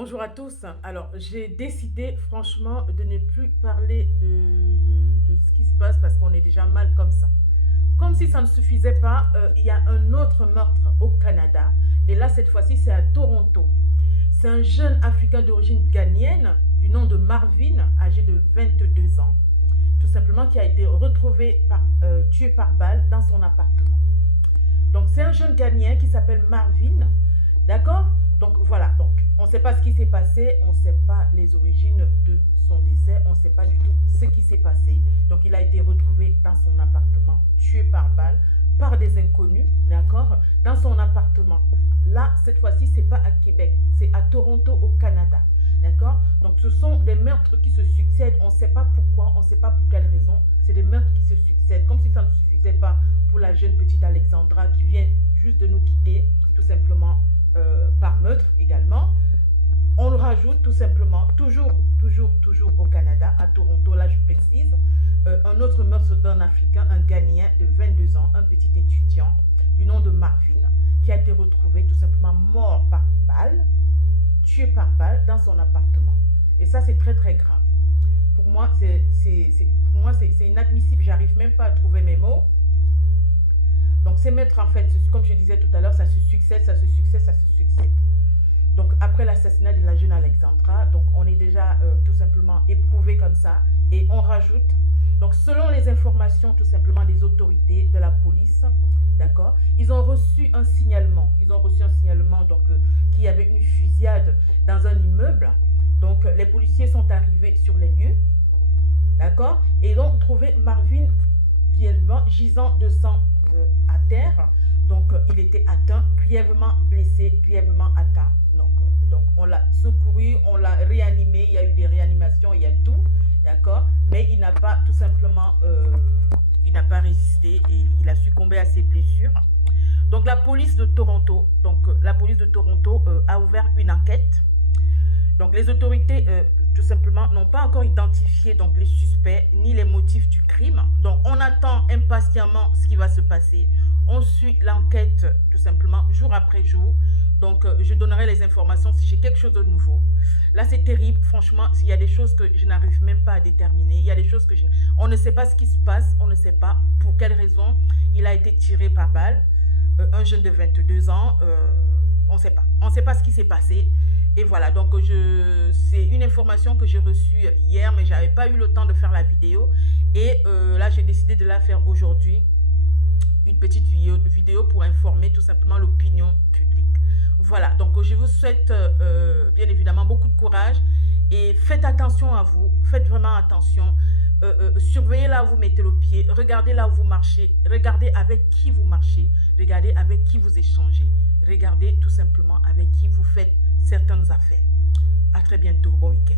Bonjour à tous. Alors, j'ai décidé franchement de ne plus parler de ce qui se passe parce qu'on est déjà mal comme ça. Comme si ça ne suffisait pas, il y a un autre meurtre au Canada. Et là, cette fois-ci, c'est à Toronto. C'est un jeune Africain d'origine ghanéenne du nom de Marvin, âgé de 22 ans, tout simplement, qui a été retrouvé tué par balle dans son appartement. Donc, c'est un jeune Ghanéen qui s'appelle Marvin. D'accord. Donc voilà, donc on ne sait pas ce qui s'est passé, on ne sait pas les origines de son décès, on ne sait pas du tout ce qui s'est passé. Donc il a été retrouvé dans son appartement, tué par balle, par des inconnus, d'accord, dans son appartement. Là, cette fois-ci, ce n'est pas à Québec, c'est à Toronto, au Canada, d'accord. Donc ce sont des meurtres qui se succèdent, on ne sait pas pourquoi, on ne sait pas pour quelle raison, c'est des meurtres qui se succèdent, comme si ça ne suffisait pas pour la jeune petite Alexandra qui vient juste de nous quitter, tout simplement. Par meurtre également. On le rajoute tout simplement, toujours au Canada, à Toronto, là je précise, un autre meurtre d'un Africain, un Ghanéen de 22 ans, un petit étudiant du nom de Marvin, qui a été retrouvé tout simplement mort par balle, tué par balle dans son appartement. Et ça, c'est très très grave. Pour moi, c'est inadmissible, j'arrive même pas à trouver mes mots. Donc ces meurtres, en fait, comme je disais tout à l'heure, ça se succède. Donc après l'assassinat de la jeune Alexandra, donc on est déjà tout simplement éprouvé comme ça. Et on rajoute, donc selon les informations tout simplement des autorités de la police, d'accord, ils ont reçu un signalement. Donc qu'il y avait une fusillade dans un immeuble. Donc les policiers sont arrivés sur les lieux, d'accord, et ils ont trouvé Marvin gisant de sang à terre. Donc il était atteint, grièvement blessé, grièvement atteint. Donc on l'a secouru, on l'a réanimé, il y a eu des réanimations, il y a tout, d'accord, mais il n'a pas tout simplement il n'a pas résisté et il a succombé à ses blessures. Donc la police de Toronto, a ouvert une enquête. Donc les autorités tout simplement n'ont pas encore identifié donc les suspects ni les motifs du crime. Donc on attend impatiemment ce qui va se passer. On suit l'enquête tout simplement jour après jour. Donc je donnerai les informations si j'ai quelque chose de nouveau. Là c'est terrible, franchement, il y a des choses que je n'arrive même pas à déterminer. Il y a des choses que on ne sait pas ce qui se passe, on ne sait pas pour quelle raison il a été tiré par balle. Un jeune de 22 ans, on ne sait pas. On ne sait pas ce qui s'est passé. Et voilà, donc c'est une information que j'ai reçue hier, mais je n'avais pas eu le temps de faire la vidéo. Et là, j'ai décidé de la faire aujourd'hui, une petite vidéo pour informer tout simplement l'opinion publique. Voilà, donc je vous souhaite bien évidemment beaucoup de courage et faites attention à vous, faites vraiment attention. Surveillez là où vous mettez le pied, regardez là où vous marchez, regardez avec qui vous marchez, regardez avec qui vous échangez, regardez tout simplement avec qui vous faites certaines affaires. À très bientôt, bon week-end.